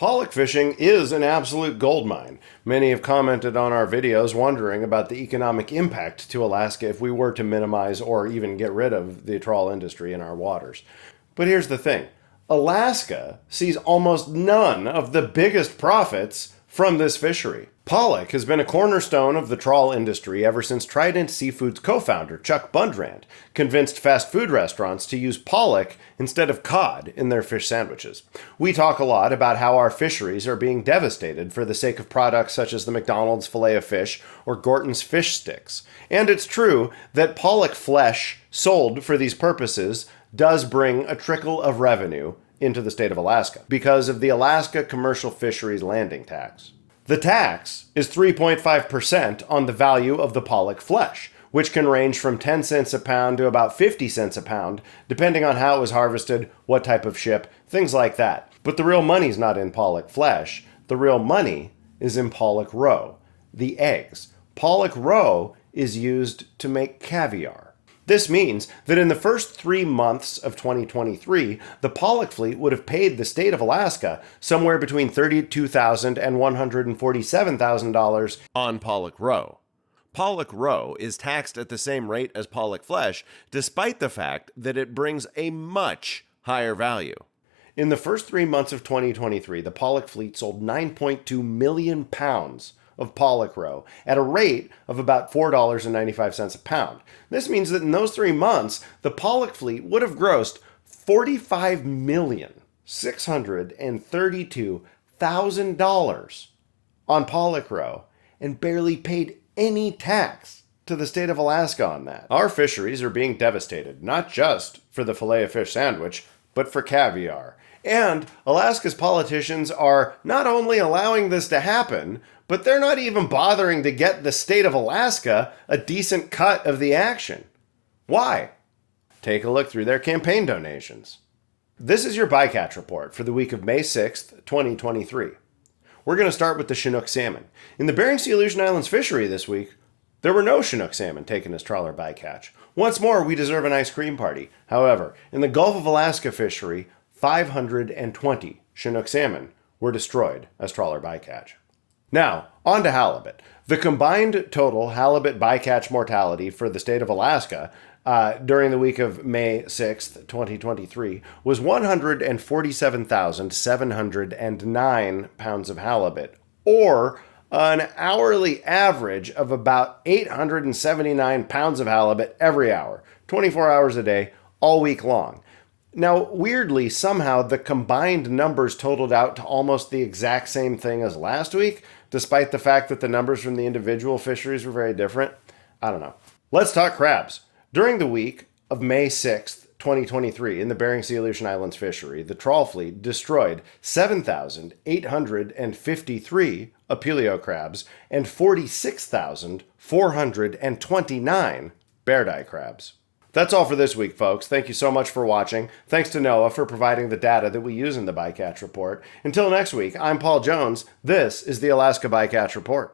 Pollock fishing is an absolute goldmine. Many have commented on our videos wondering about the economic impact to Alaska if we were to minimize or even get rid of the trawl industry in our waters. But here's the thing. Alaska sees almost none of the biggest profits from this fishery. Pollock has been a cornerstone of the trawl industry ever since Trident Seafood's co-founder, Chuck Bundrand, convinced fast food restaurants to use pollock instead of cod in their fish sandwiches. We talk a lot about how our fisheries are being devastated for the sake of products such as the McDonald's Filet-O-Fish or Gorton's fish sticks. And it's true that pollock flesh sold for these purposes does bring a trickle of revenue into the state of Alaska because of the Alaska Commercial Fisheries Landing Tax. The tax is 3.5% on the value of the pollock flesh, which can range from 10 cents a pound to about 50 cents a pound, depending on how it was harvested, what type of ship, things like that. But the real money's not in pollock flesh. The real money is in Pollock Roe, the eggs. Pollock Roe is used to make caviar. This means that in the first 3 months of 2023, the pollock fleet would have paid the state of Alaska somewhere between $32,000 and $147,000 on Pollock Roe. Pollock Roe is taxed at the same rate as pollock flesh, despite the fact that it brings a much higher value. In the first 3 months of 2023, the pollock fleet sold 9.2 million pounds of Pollock Roe at a rate of about $4.95 a pound. This means that in those 3 months, the pollock fleet would have grossed $45,632,000 on Pollock Roe and barely paid any tax to the state of Alaska on that. Our fisheries are being devastated, not just for the Filet-O-Fish sandwich, but for caviar. And Alaska's politicians are not only allowing this to happen, but they're not even bothering to get the state of Alaska a decent cut of the action. Why? Take a look through their campaign donations. This is your bycatch report for the week of May 6th, 2023. We're going to start with the Chinook salmon. In the Bering Sea Aleutian Islands fishery this week, there were no Chinook salmon taken as trawler bycatch. Once more, we deserve an ice cream party. However, in the Gulf of Alaska fishery, 520 Chinook salmon were destroyed as trawler bycatch. Now, on to halibut. The combined total halibut bycatch mortality for the state of Alaska during the week of May 6th, 2023 was 147,709 pounds of halibut, or an hourly average of about 879 pounds of halibut every hour, 24 hours a day, all week long. Now, weirdly, somehow the combined numbers totaled out to almost the exact same thing as last week, despite the fact that the numbers from the individual fisheries were very different. I don't know. Let's talk crabs. During the week of May 6th, 2023, in the Bering Sea Aleutian Islands fishery, the trawl fleet destroyed 7,853 apelio crabs and 46,429 bear-dye crabs. That's all for this week, folks. Thank you so much for watching. Thanks to NOAA for providing the data that we use in the Bycatch Report. Until next week, I'm Paul Jones. This is the Alaska Bycatch Report.